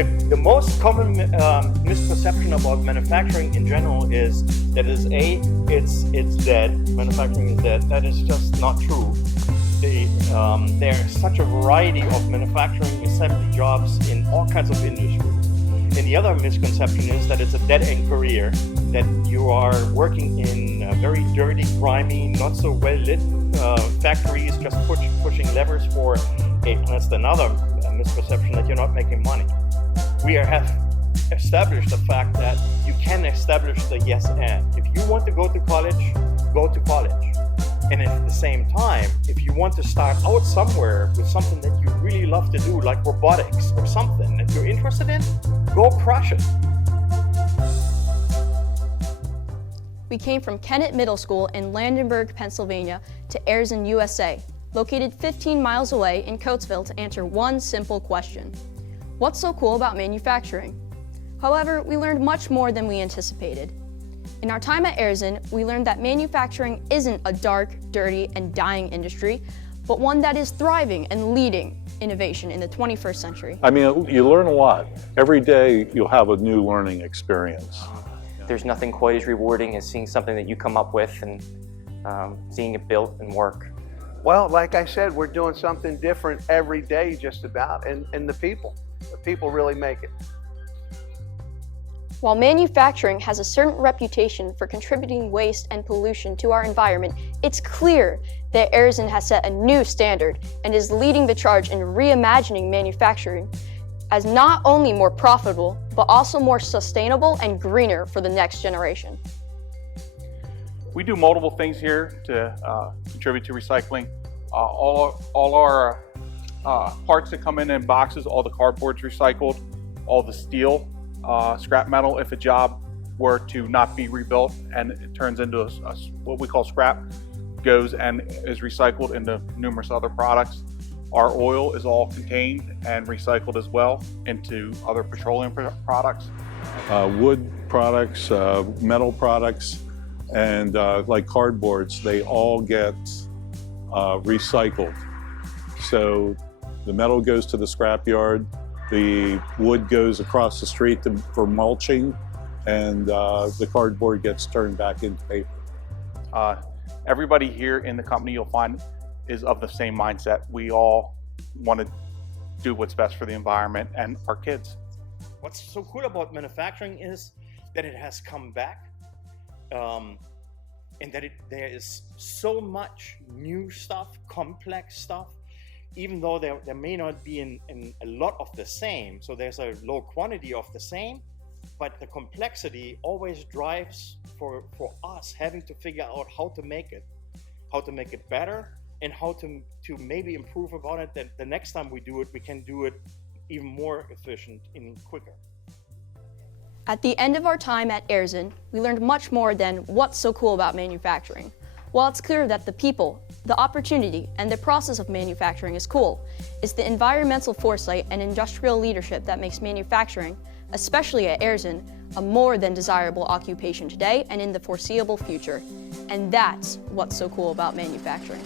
The most common misperception about manufacturing in general is that it's dead. Manufacturing is dead. That is just not true. There's such a variety of manufacturing assembly jobs in all kinds of industries. And the other misconception is that it's a dead-end career, that you are working in very dirty, grimy, not so well-lit factories, just pushing levers for that's another misperception, that you're not making money. We have established the fact that you can establish the yes and. If you want to go to college, go to college. And at the same time, if you want to start out somewhere with something that you really love to do, like robotics or something that you're interested in, go crush it. We came from Kennett Middle School in Landenberg, Pennsylvania to AERZEN, USA, located 15 miles away in Coatesville, to answer one simple question. What's so cool about manufacturing? However, we learned much more than we anticipated. In our time at AERZEN, we learned that manufacturing isn't a dark, dirty, and dying industry, but one that is thriving and leading innovation in the 21st century. I mean, you learn a lot. Every day you'll have a new learning experience. There's nothing quite as rewarding as seeing something that you come up with and seeing it built and work. Well, like I said, we're doing something different every day just about, and the people really make it. While manufacturing has a certain reputation for contributing waste and pollution to our environment, it's clear that AERZEN has set a new standard and is leading the charge in reimagining manufacturing as not only more profitable, but also more sustainable and greener for the next generation. We do multiple things here to contribute to recycling. All our parts that come in boxes, all the cardboard's recycled, all the steel, scrap metal, if a job were to not be rebuilt and it turns into what we call scrap, goes and is recycled into numerous other products. Our oil is all contained and recycled as well into other petroleum products. Wood products, metal products, and like cardboards, they all get recycled. So the metal goes to the scrapyard, the wood goes across the street for mulching, and the cardboard gets turned back into paper. Everybody here in the company, you'll find, is of the same mindset. We all want to do what's best for the environment and our kids. What's so cool about manufacturing is that it has come back, and that there is so much new stuff, complex stuff, even though there may not be in a lot of the same. So there's a low quantity of the same, but the complexity always drives for us having to figure out how to make it better, and how to maybe improve upon it, that the next time we do it, we can do it even more efficient and quicker. At the end of our time at AERZEN, we learned much more than what's so cool about manufacturing. While it's clear that the people, the opportunity, and the process of manufacturing is cool, it's the environmental foresight and industrial leadership that makes manufacturing, especially at AERZEN, a more than desirable occupation today and in the foreseeable future. And that's what's so cool about manufacturing.